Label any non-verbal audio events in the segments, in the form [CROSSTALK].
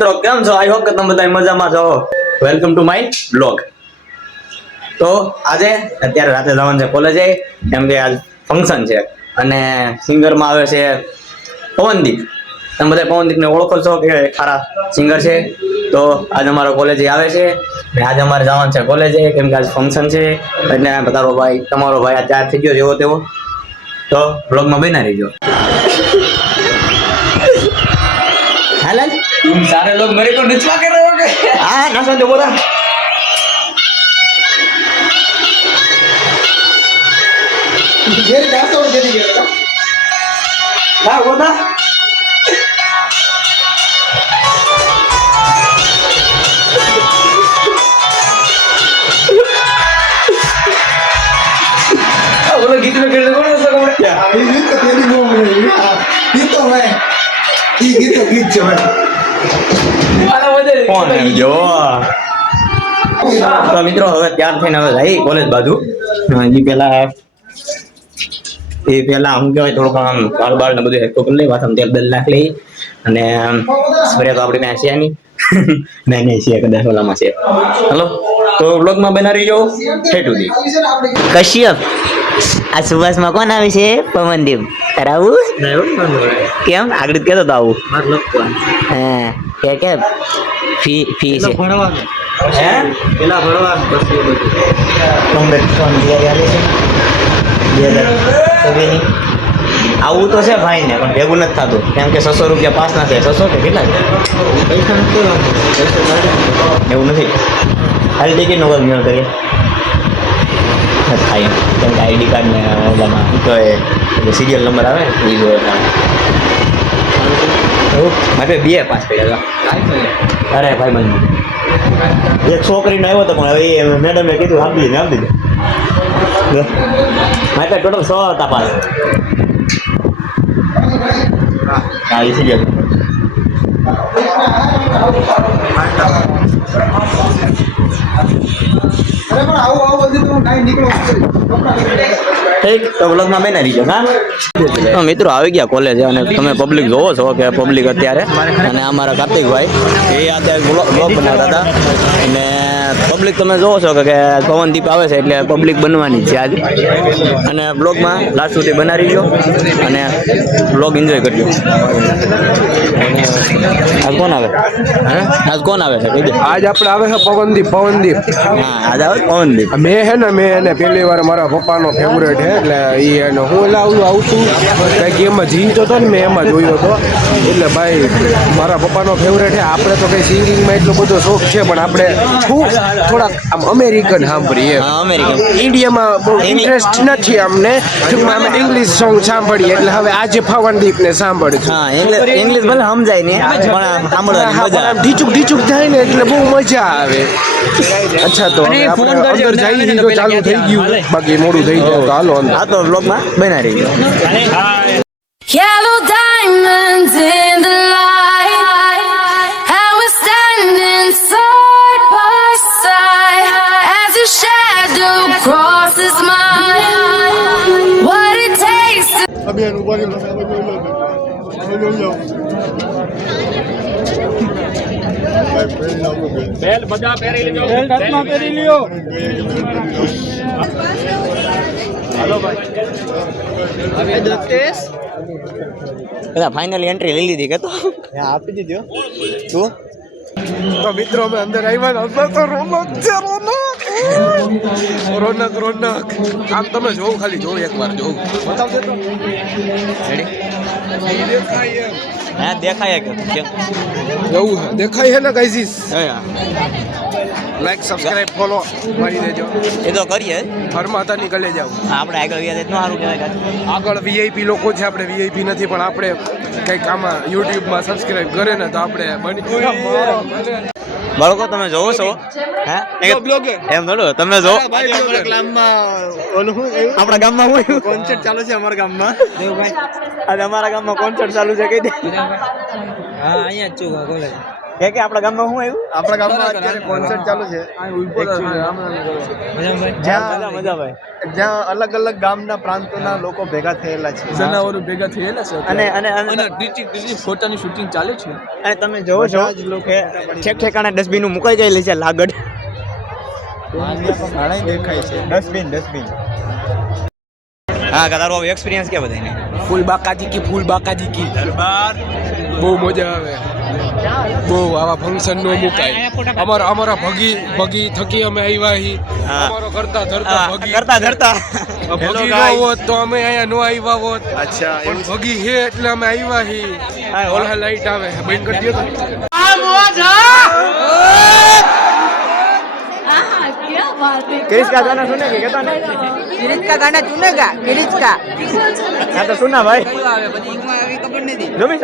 મિત્રો, કેમ છો? આઈ હોપ કે તમે બધા મજામાં છો. વેલકમ ટુ માય બ્લોગ તો આજે અત્યારે રાતે જવાનું છે કોલેજે કેમ કે આજ ફંક્શન છે. અને સિંગરમાં આવે છે પવનદીપ. તમે બધા પવનદીપને ઓળખો છો કે ખારા સિંગર છે. તો આજ અમારો કોલેજે આવે છે. ને આજે અમારે જવાનું છે કોલેજે કેમ કે આજ ફંક્શન છે. એટલે તારો ભાઈ, તમારો ભાઈ આ તૈયાર થઈ ગયો જેવો તેવો. તો બ્લોગમાં બના રહીજો. હાલ तुम सारे लोग मेरे को निचला कर रहे होगे હા ના સાંજો બોલા ના બોલા बोलो गीत में गिरने ઈ ગીત તો કોણ એમ જો? તો મિત્રો હવે ત્યાર થઈને હવે જઈ કોલેજ બાજુ. હજી પેલા એ પેલા હું કેવાય થોડુંક આમ બાળ બાળ ને બધું હેક્ટો કરી લઈ પાછા તેલ બેલ નાખ લઈ. અને સ્પ્રે તો આપણી પાસે છે નહીં. [LAUGHS] મેં નહીં છે કદાચ ઓલામાં છે. હલો? તો વ્લોગમાં બના રહીજો ઠેઠું સુધી કશ્યપ આ સુભાષમાં કોણ આવે છે? પવનદીપ કરાવું કેમ? આગળ કહેતો તો આવું. હા કે કે ફી ફી છે. હે? પેલા ભણવા આવે છે. બે હજાર આવું તો છે ભાઈ ને પણ ભેગું નથી થતું. કેમ કે છસો રૂપિયા પાસ ના છે. છસો કે કેટલા છે? એવું નથી. ખાલી ટિકિટ નો વર્ગ કરીએ થાય કેમ કે આઈડી કાર્ડ ને ઓલામાં. તો એ સિરિયલ નંબર આવે ને એ જોવે એવું? માટે બે પાસ કર્યા હતા. અરે ભાઈ બંધ એક છોકરીને આવ્યો હતો પણ હવે એ મેડમે કીધું આપી દીધું આપી દીધું મારે ટોટલ સો હતા પાસ હા એ સિરિયલ ઠીક તો બેને હા? તો મિત્રો આવી ગયા કોલેજ અને તમે પબ્લિક જોવો છો કે પબ્લિક અત્યારે. અને અમારા કાર્તિકભાઈ એ અત્યારે બનાવતા હતા. અને પબ્લિક તમે જોવો છો કે પવનદીપ આવે છે એટલે પબ્લિક બનવાની છે આજ. અને બ્લોગમાં લાસ્ટ સુધી બનાવી લો અને બ્લોગ એન્જોય કરજો. આજ કોણ આવે? આજ કોણ આવે છે? આજ આપણે આવે છે પવનદીપ પવનદીપ હા આજ આવે છે પવનદીપ મેં હે ને મેં એને પહેલી વાર મારા પપ્પાનો ફેવરેટ હે એટલે એ એને હું એટલે આવું આવતું કંઈક એમાં જીવતો હતો ને મેં એમાં જોયો હતો એટલે ભાઈ મારા પપ્પાનો ફેવરેટ હે. આપણે તો કંઈ સિંગિંગમાં એટલો બધો શોખ છે પણ આપણે શું થોડાક આમ અમેરિકન સાંભળીએ. હા અમેરિકન ઇન્ડિયામાં બહુ ઇન્ટરેસ્ટ નથી અમને. ટૂંકમાં અમે ઇંગ્લિશ સોંગ સાંભળીએ એટલે હવે આજે પવનદીપને સાંભળશું હા ઇંગ્લિશ ઇંગ્લિશ ભલે સમજાય ને પણ સાંભળવાની મજા ઢીચુક ઢીચુક થાય ને એટલે બહુ મજા આવે. અચ્છા તો આપણે અંદર જઈ તો ચાલુ થઈ ગયું બાકી મોડું થઈ જાય તો હાલો અંદર. આ તો બ્લોગમાં બનાવી રહીજો Yellow diamonds to બધા ફાઇનલી એન્ટ્રી લઈ લીધી કે તો? આપી દીધો. તું? તો મિત્રો અમે અંદર આવ્યા ને અંદર તો રોનક છે રોનક રોનક રોનક. આમ તમે જોવો ખાલી જોવો એકવાર જોવો. બતાવજો તો રેડી દેખાય એમ. હા દેખાય કે કેમ? જવું છે. દેખાય છે ને ગાઈઝીસ હા, લાઈક સબસ્ક્રાઇબ ફોલો મારી દેજો. એ તો કરીએ. ઘરમાં હર નીકળે જાવ આપણે આગળ વીઆઈ તો સારું કહેવાય આગળ વીઆઈપી લોકો છે આપણે વીઆઈપી નથી પણ આપણે કંઈક આમાં યુટ્યુબમાં સબસ્ક્રાઇબ કરે ને તો આપણે બની બાળકો તમે જોવો છો? હે? એમ થોડું તમે જો. આપણા ગામમાં હોય કોન્સર્ટ ચાલુ છે અમારા ગામમાં. આજે અમારા ગામમાં કોન્સર્ટ ચાલુ છે કઈ દે. કે કે આપણા ગામમાં શું આવ્યું? આપણા ગામમાં અત્યારે કોન્સર્ટ ચાલુ છે. જ્યાં મજા ભાઈ. જ્યાં અલગ અલગ ગામના પ્રાંતોના લોકો ભેગા થયેલા છે. જનાવરો ભેગા થયેલા છે અને અને અને ફોટાની શૂટિંગ ચાલે છે. અને તમે જોવો છો કે ઠેક ઠેકાણે ડસ્ટબિન મુકાઈ ગયેલી છે લાગડ. દેખાય છે. Dustbin dustbin. હા તારો એક્સપિરિયન્સ કે બધાને ફૂલ બાકાજી કી ફૂલ બાકાજી કી. દરબાર. બહુ મજા આવે. બહુ આવા ફંક્શન નો મુકાય અમારા અમારા ભગી ભગી થકી અમે આવ્યા હી હા. અમારો કરતા ધરતા ભગી કરતા ધરતા ભગી ન હોત તો અમે અહીંયા નો આવ્યા હોત અચ્છા પણ ભગી હે એટલે અમે આવ્યા હી હા, ઓલા- ઓલા લાઈટ આવે બંધ કરી દો તો. क्या बात है क्रिस का गाना सुनेंगे कहता ना किरीट का गाना चुनेगा किरीट का हाँ तो सुनना भाई કયું આવે પછી ઈમાં આવી ખબર નથી જો મેં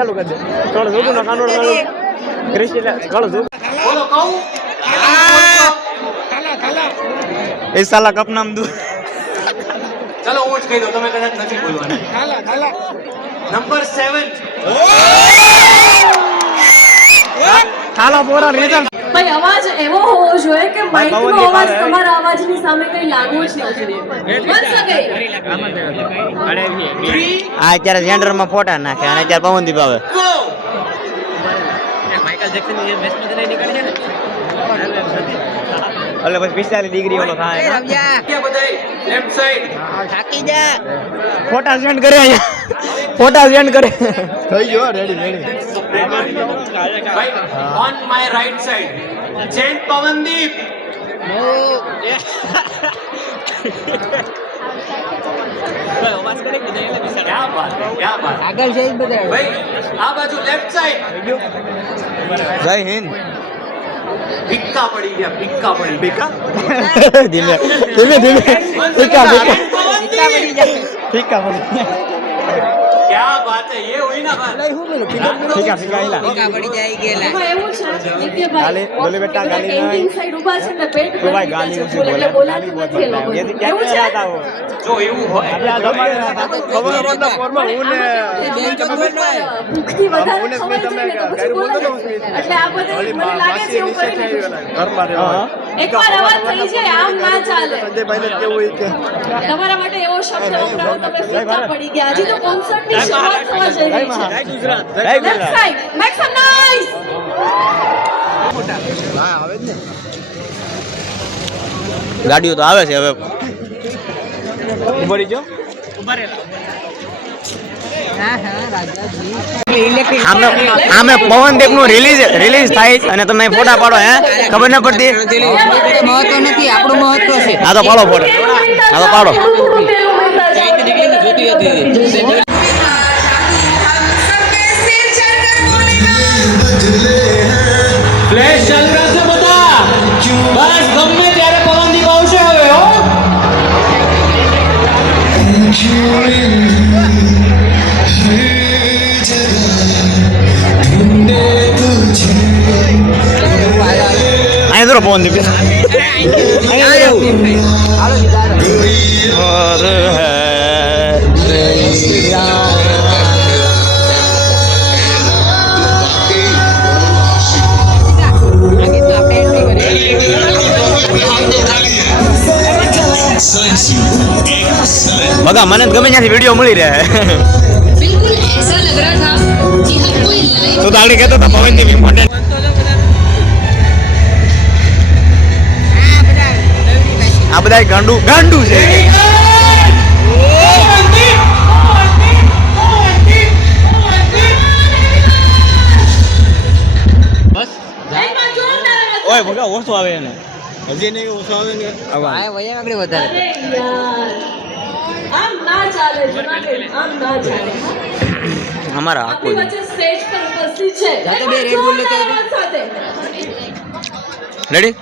ઘણું એ સાલા કપ નામ દુ ચાલો હું જ કહી દઉં તમે કદાચ નથી બોલવાના. નંબર સેવન ખાલા બોરા રિઝલ્ટ ભાઈ અવાજ એવો હોવો જોઈએ કે માઇકનો અવાજ. તમારા અવાજની સામે કઈ લાગવો જ ન જોઈએ. બસ ગઈ આ અત્યારે જેન્ડરમાં ફોટા નાખે અને અત્યારે પવનદીપ આવે. એટલે પછી પિસ્તાલીસ ડિગ્રી ઓલો થાય ફોટા સેન્ડ કરે અહીંયા. ફોટા સેન્ડ કરે થઈ ગયો ready ready on my right side sent Pawandeep. Hey. [LAUGHS] આગળ છે બધા ભાઈ આ બાજુ લેફ્ટ સાઈડ જય હિન્દ. પિક્કા પડી ગયા પિક્કા પડી પિક્કા [LAUGHS] ધીમે ધીમે ધીમે. ફીકા ક્યાં વાત હે એ હોય ના ભાઈ હું મેલો ફિગર મેલો ફિગા ફિગા એલા ફિગા પડી જાય ગેલા. એમાં એવું છે નિત્યભાઈ ગાલી બોલે બેટા ગાલી ના. એન્ડિંગ સાઈડ ઊભા છે ને પેટ પર ભાઈ ગાલી ઉસી બોલે. બોલાતું નથી એ લોકો એ ક્યાં કહેતા હો. જો એવું હોય. એટલે તમારે ખબર પડતા ફોર્મમાં હું ને બેન કે ખબર ના ભૂખથી વધારે ખબર છે ને તો પછી બોલતો એટલે આ બધે મને લાગે છે ઉપર ઘરમાં રહેવા એકવાર અવાજ થઈ જાય આમ ના ચાલે. સંજયભાઈને કેવું હોય કે? તમારા માટે એવો શબ્દ વપરાવો તમે ફીકા પડી ગયા. હજી તો કોન્સર્ટની શરૂઆત થવા જઈ રહી છે. જય Gujarat. Left side make some noise ગાડીઓ તો આવે છે હવે. ઉભરી જો ઇલેક્ટ્રિક આમે પવનદીપનું રિલીઝ રિલીઝ થાય અને તમે ફોટા પાડો, હે? ખબર ન પડતી? મહત્વ નથી આપણું મહત્વ છે આ તો પાડો. ફોટો આ તો હો. mikrofon di bisa. Ayo. Ayo. Halo Maga mana kami nyari video mulai deh. Bilkul, ऐसा लग रहा था कि हर कोई लाइव तो दाली આ બધા ગાંડું. ગાંડું છે. એમાં ઓય ભગા ઓછો આવે એને. હજી નહીં ઓછો આવે ને? આ વયા આગળ વધારે. આમ ના ચાલે આમ ના ચાલે. અમારા આખું સ્ટેજ પર ઉપસ્થિત છે. જાતે બે એમાં Red લેતા રેડી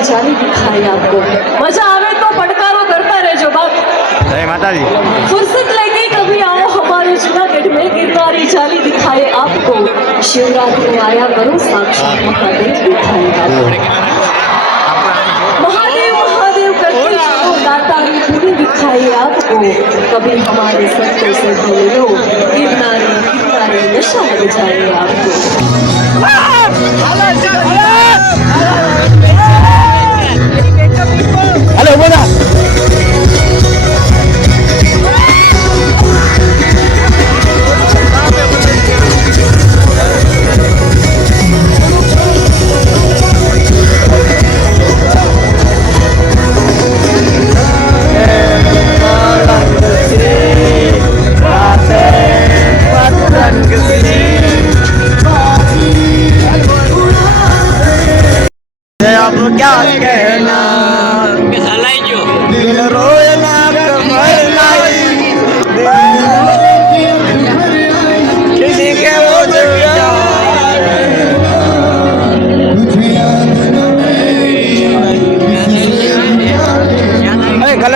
गिरनारी जाली दिखाई आपको मजा आवे तो पटकारो करता रहजो बाप જય માતાજી फुर्सत लेके कभी आओ हमारे जूनागढ़ में गिरनारी जाली दिखाए आपको शिवरात्रि में आया करो साक्षात महादेव दिखाए आपको महादेव महादेव करते चलो दातारी पूरी दिखाई आपको कभी हमारे संतों से बोले लो गिरनारी गिरनारी नशा लग जाए आपको હાલો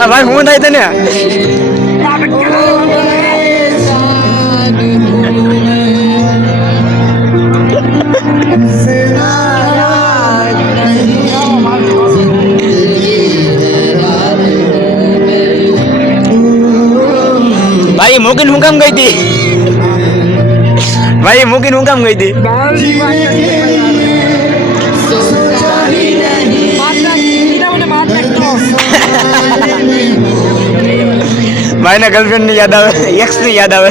ભાઈ હું થાય તને ભાઈ મૂકીને હું કામ ગઈ હતી ભાઈ મૂકીને હું કામ ગઈ હતી ભાઈના ગર્લફ્રેન્ડની યાદ આવે એક્સની યાદ આવે.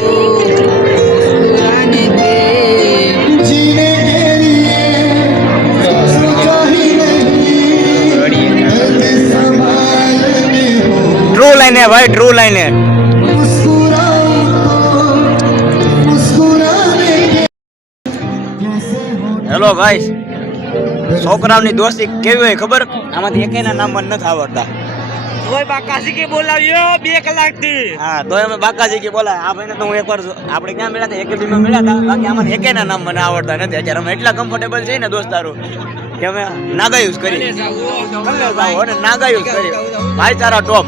ટ્રુ લાઈન હે ભાઈ ટ્રુ લાઈન હે. હેલો ગાઈસ છોકરાઓની દોસ્તી કેવી હોય ખબર? આમાંથી એકેયના નામ મને નથી આવડતા. કોઈ બાકાસી કે બોલાવ્યો બે કલાકથી હા તો અમે બાકાજી કે બોલાય આ ભાઈને તો હું એકવાર આપણે ક્યાં મળ્યા હતા? એકેડમીમાં મળ્યા હતા. બાકી આમાં એકેયના નામ મને આવડતા નથી. અત્યારે અમે એટલા કમ્ફર્ટેબલ છે ને દોસ્તારો કે અમે નાગા યુઝ કરી નાગા યુઝ કરી ભાઈચારા ટોપ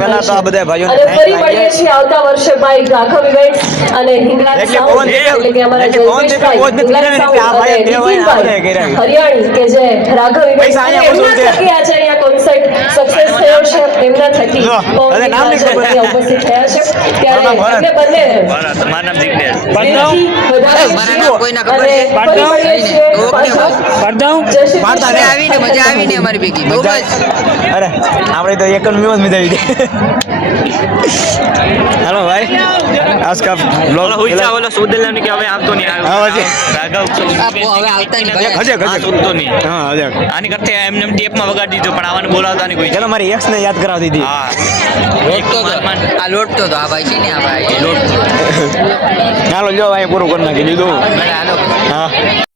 પહેલા તો આ બધા ભાઈઓને અને ફરી મળીએ છીએ આવતા વર્ષે ભાઈ રાઘવ ઇવેન્ટ્સ અને હિંગળાજ સાઉન્ડ એટલે કે અમારા એટલે પવન દેવ જલ્પેશભાઈ, બહુ જ નથી હિંગળાજ કર્યા ને, સાઉન્ડ આ ભાઈએ દેવ હોય ને આપણે નીતિનભાઈ કર્યા. હરિયાણી કે જે રાઘવ ઇવેન્ટ્સ પૈસા અહીંયા છે. સક્સેસ થયો છે એમના થકી. ઉપસ્થિત થયા છે. ત્યારે બંને આપણે તો એક દે હાલો ભાઈ. બ્લોગ ઓલો સુદેલા કે હવે આવતો નહીં. રાઘવ હવે આવતા નહીં. હજે હજે. સુનતો નહીં. હા હજે. આની કરતે એમને ટેપમાં વગાડી દીધો પણ આવવાને બોલાવતા નહીં કોઈ ચલો મારી એક્સ ને યાદ કરાવતી હતી. હા. લોટતો તો. આ લોટતો તો. આ ભાઈ છે ને આ ભાઈ. લોટતો. [LAUGHS] ચાલો જો ભાઈ પૂરું કરી નાખી. દીધું હાલો હા.